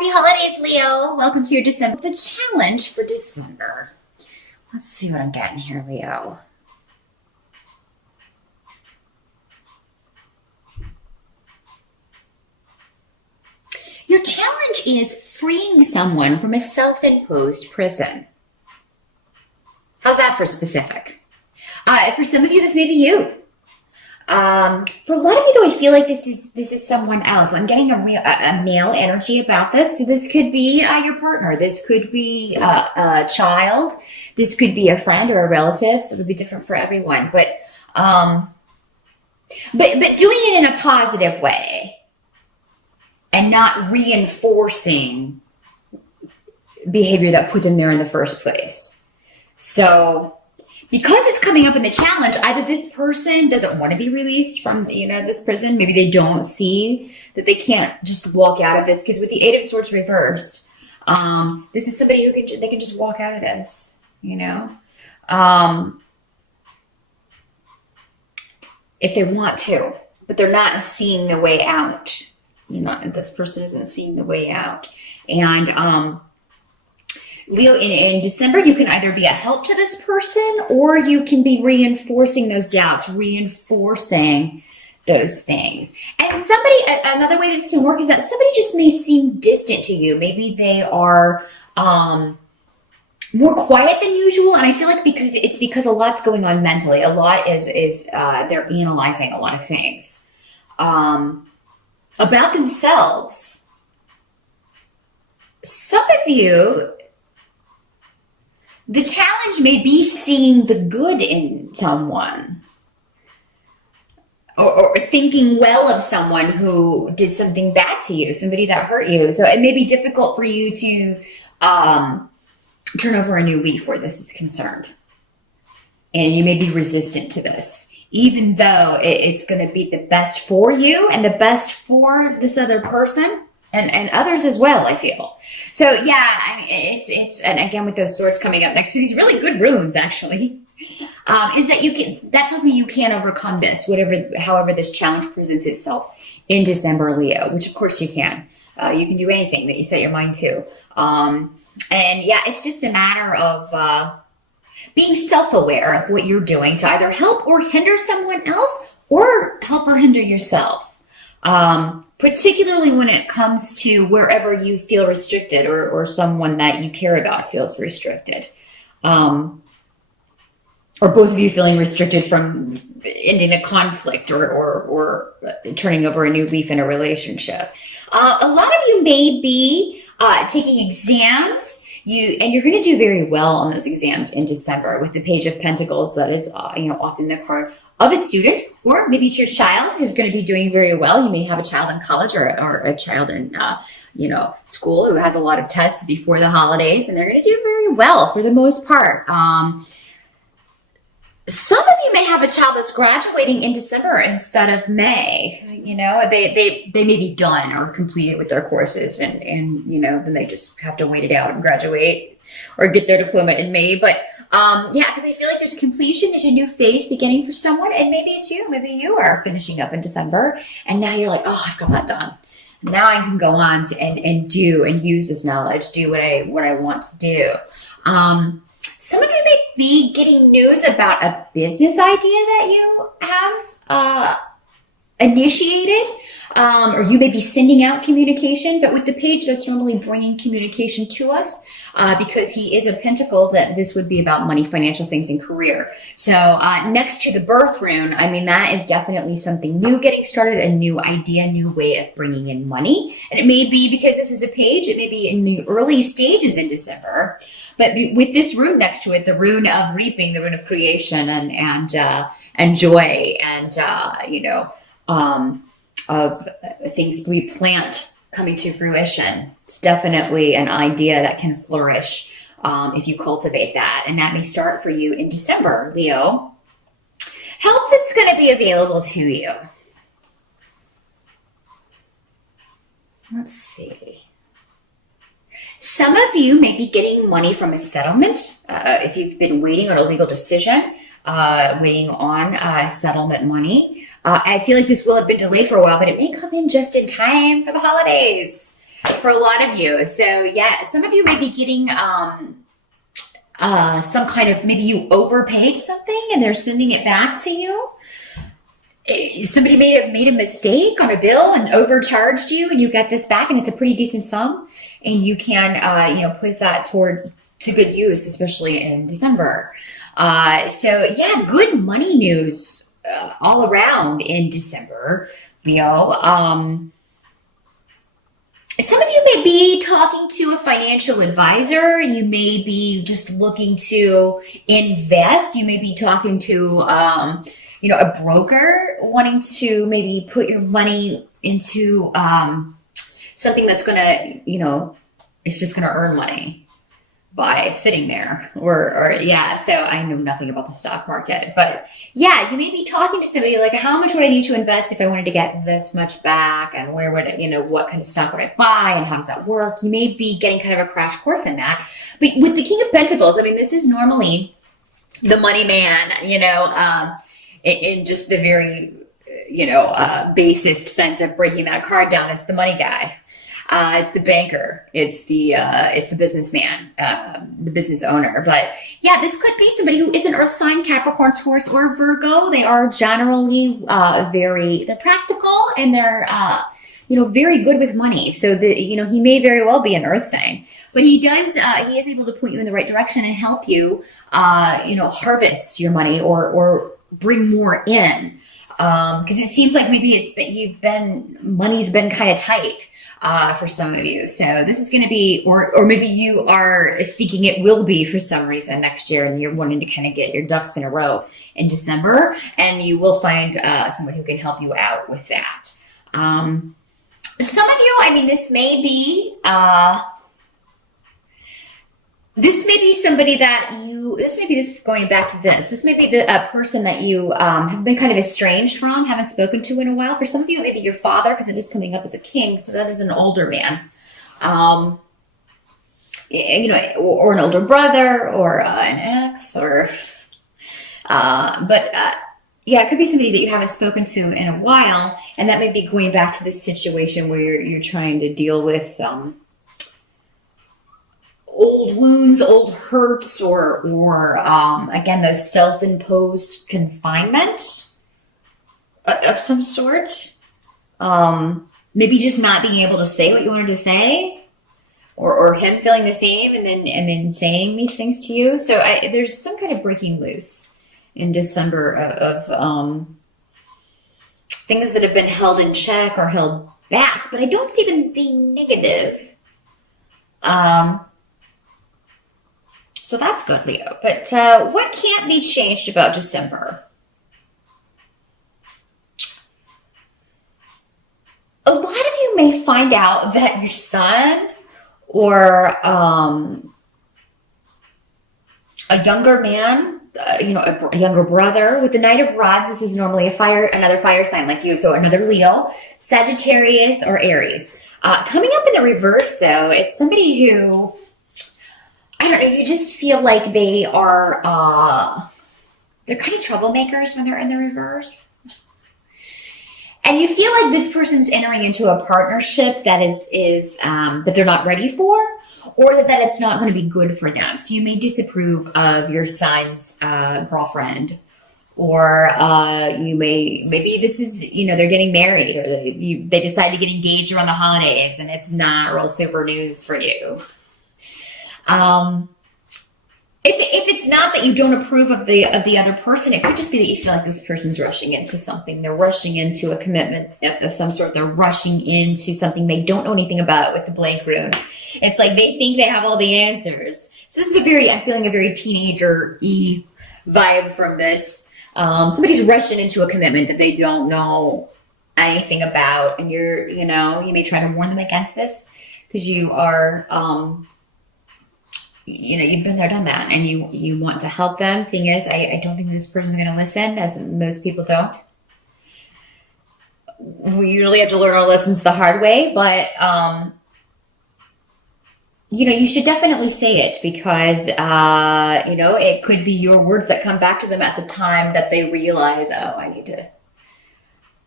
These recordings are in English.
Happy holidays, Leo. Welcome to your December, the challenge for December. Let's see what I'm getting here, Leo. Your challenge is freeing someone from a self-imposed prison. How's that for specific? For some of you, this may be you. For a lot of you, though, I feel like this is someone else. I'm getting a male energy about this. So this could be your partner. This could be a child. This could be a friend or a relative. It would be different for everyone. But doing it in a positive way and not reinforcing behavior that put them there in the first place. So because it's coming up in the challenge, either this person doesn't want to be released from, this prison. Maybe they don't see that they can't just walk out of this. Because with the Eight of Swords reversed, this is somebody who they can just walk out of this, if they want to, but they're not seeing the way out. This person isn't seeing the way out. And Leo, in December, you can either be a help to this person or you can be reinforcing those doubts, reinforcing those things. And another way this can work is that somebody just may seem distant to you. Maybe they are more quiet than usual. And I feel like because a lot's going on mentally. A lot is they're analyzing a lot of things about themselves. Some of you, the challenge may be seeing the good in someone or thinking well of someone who did something bad to you, somebody that hurt you. So it may be difficult for you to turn over a new leaf where this is concerned. And you may be resistant to this, even though it's going to be the best for you and the best for this other person. And others as well, I feel. So yeah, I mean, it's and again with those swords coming up next to these really good runes, actually, is that that tells me you can overcome this, however this challenge presents itself in December, Leo, which of course you can. You can do anything that you set your mind to. And yeah, it's just a matter of being self-aware of what you're doing to either help or hinder someone else or help or hinder yourself. Particularly when it comes to wherever you feel restricted or someone that you care about feels restricted. Or both of you feeling restricted from ending a conflict or turning over a new leaf in a relationship. A lot of you may be taking exams. You're going to do very well on those exams in December with the Page of Pentacles. That is, often the card of a student, or maybe it's your child who's going to be doing very well. You may have a child in college or a child in, school who has a lot of tests before the holidays, and they're going to do very well for the most part. Some of you may have a child that's graduating in December instead of May. They may be done or completed with their courses, and then they just have to wait it out and graduate or get their diploma in May. But because I feel like there's completion, there's a new phase beginning for someone, and maybe it's you. Maybe you are finishing up in December, and now you're like, oh, I've got that done. Now I can go on and do and use this knowledge, do what I want to do. Some of you may be getting news about a business idea that you have initiated, or you may be sending out communication, but with the page that's normally bringing communication to us, because he is a pentacle, that this would be about money, financial things, and career. So next to the birth rune, I mean, that is definitely something new getting started, a new idea, new way of bringing in money. And it may be, because this is a page, it may be in the early stages in December, but with this rune next to it, the rune of reaping, the rune of creation and joy and, of things we plant coming to fruition. It's definitely an idea that can flourish if you cultivate that. And that may start for you in December, Leo. Help that's going to be available to you. Let's see. Some of you may be getting money from a settlement. If you've been waiting on a legal decision, waiting on settlement money. I feel like this will have been delayed for a while, but it may come in just in time for the holidays. for a lot of you. So yeah, some of you may be getting some kind of, maybe you overpaid something and they're sending it back to you. Somebody made a mistake on a bill and overcharged you, and you get this back, and it's a pretty decent sum, and you can put that to good use, especially in December. So yeah, good money news all around in December, Leo. Some of you may be talking to a financial advisor, and you may be just looking to invest. You may be talking to a broker wanting to maybe put your money into something that's gonna, it's just gonna earn money by sitting there, or yeah. So I know nothing about the stock market, but yeah, you may be talking to somebody like, how much would I need to invest if I wanted to get this much back, and where would what kind of stock would I buy, and how does that work? You may be getting kind of a crash course in that. But with the King of Pentacles, I mean, this is normally the money man, in just the very, basest sense of breaking that card down. It's the money guy. It's the banker. It's the businessman, the business owner. But yeah, this could be somebody who is an Earth sign, Capricorn, Taurus, or Virgo. They are generally they're practical, and they're very good with money. So he may very well be an Earth sign, but he is able to point you in the right direction and help you harvest your money or bring more in. Because it seems like maybe money's been kind of tight for some of you. So this is going to be, or maybe you are thinking it will be for some reason next year, and you're wanting to kind of get your ducks in a row in December, and you will find someone who can help you out with that. Some of you, I mean, this may be somebody going back to this. This may be the person that you have been kind of estranged from, haven't spoken to in a while. For some of you, it may be your father, because it is coming up as a king. So that is an older man, or an older brother, or an ex, yeah, it could be somebody that you haven't spoken to in a while. And that may be going back to this situation where you're trying to deal with, old wounds, old hurts, or again, those self-imposed confinement of some sort. Maybe just not being able to say what you wanted to say, or him feeling the same and then saying these things to you. So there's some kind of breaking loose in December of things that have been held in check or held back, but I don't see them being negative. So that's good, Leo. But what can't be changed about December? A lot of you may find out that your son or a younger man, a younger brother, with the Knight of Rods, this is normally another fire sign like you. So another Leo, Sagittarius, or Aries. Coming up in the reverse, though, it's somebody who, I don't know, you just feel like they are, they're kind of troublemakers when they're in the reverse. And you feel like this person's entering into a partnership that that they're not ready for, or that it's not going to be good for them. So you may disapprove of your son's girlfriend, or maybe this is, they're getting married, or they decide to get engaged around the holidays, and it's not real super news for you. If it's not that you don't approve of the other person, it could just be that you feel like this person's rushing into something. They're rushing into a commitment of some sort. They're rushing into something they don't know anything about with the blank rune. It's like they think they have all the answers. So this is I'm feeling a very teenager-y vibe from this. Somebody's rushing into a commitment that they don't know anything about, and you may try to warn them against this, because you are, you've been there, done that, and you want to help them. Thing is, I don't think this person's going to listen, as most people don't. We usually have to learn our lessons the hard way, but, you should definitely say it, because, it could be your words that come back to them at the time that they realize, oh, I need to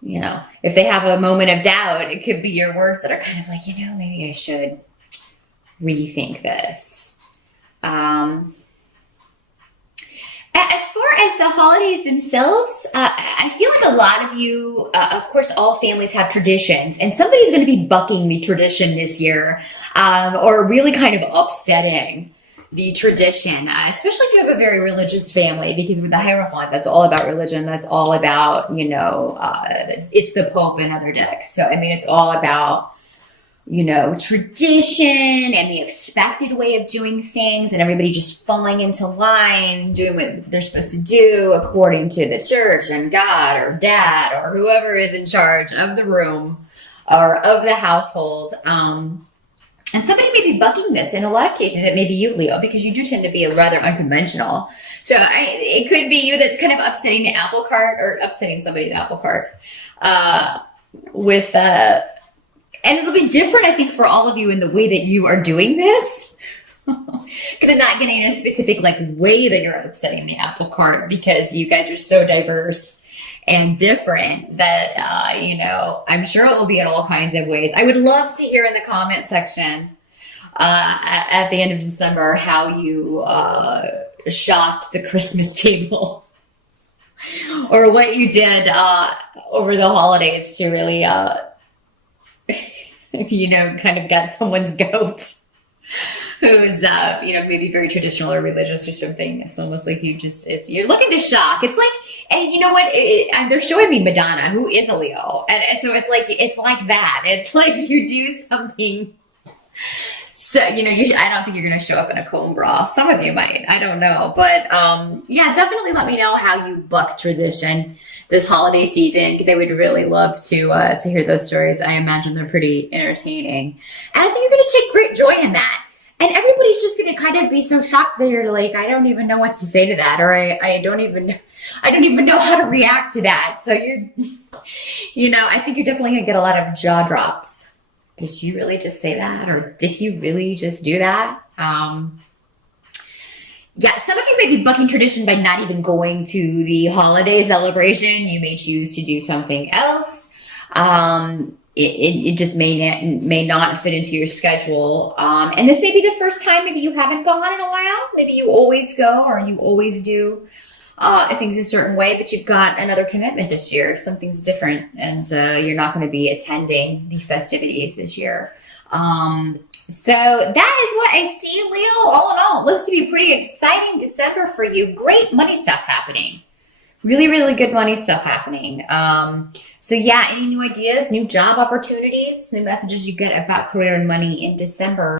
if they have a moment of doubt, it could be your words that are kind of like, maybe I should rethink this. As far as the holidays themselves, I feel like a lot of you, of course, all families have traditions, and somebody's going to be bucking the tradition this year, or really kind of upsetting the tradition, especially if you have a very religious family, because with the Hierophant, that's all about religion. That's all about, it's the Pope and other dicks. So, I mean, it's all about, tradition and the expected way of doing things, and everybody just falling into line, doing what they're supposed to do according to the church and God or dad or whoever is in charge of the room or of the household. And somebody may be bucking this. In a lot of cases, it may be you, Leo, because you do tend to be rather unconventional. So it could be you that's kind of upsetting the apple cart, or upsetting somebody the apple cart and it'll be different, I think, for all of you in the way that you are doing this. Because I'm not getting a specific way that you're upsetting the apple cart, because you guys are so diverse and different that, I'm sure it will be in all kinds of ways. I would love to hear in the comment section at the end of December how you shocked the Christmas table or what you did over the holidays to really, kind of got someone's goat who's, maybe very traditional or religious or something. It's almost like you're looking to shock. It's like, and you know what? They're showing me Madonna, who is a Leo. And so it's like that. It's like you do something. So, I don't think you're going to show up in a comb bra. Some of you might, I don't know. But, definitely let me know how you buck tradition this holiday season, because I would really love to hear those stories. I imagine they're pretty entertaining. And I think you're going to take great joy in that. And everybody's just going to kind of be so shocked that you're like, I don't even know what to say to that, or I don't even know how to react to that. So I think you're definitely going to get a lot of jaw drops. Did you really just say that? Or did he really just do that? Some of you may be bucking tradition by not even going to the holiday celebration. You may choose to do something else. It just may not fit into your schedule. And this may be the first time maybe you haven't gone in a while. Maybe you always go, or you always do things a certain way, but you've got another commitment this year. Something's different, and you're not going to be attending the festivities this year. So that is what I see, Leo. All in all, it looks to be a pretty exciting December for you. Great money stuff happening. Really, really good money stuff happening. Any new ideas, new job opportunities, new messages you get about career and money in December?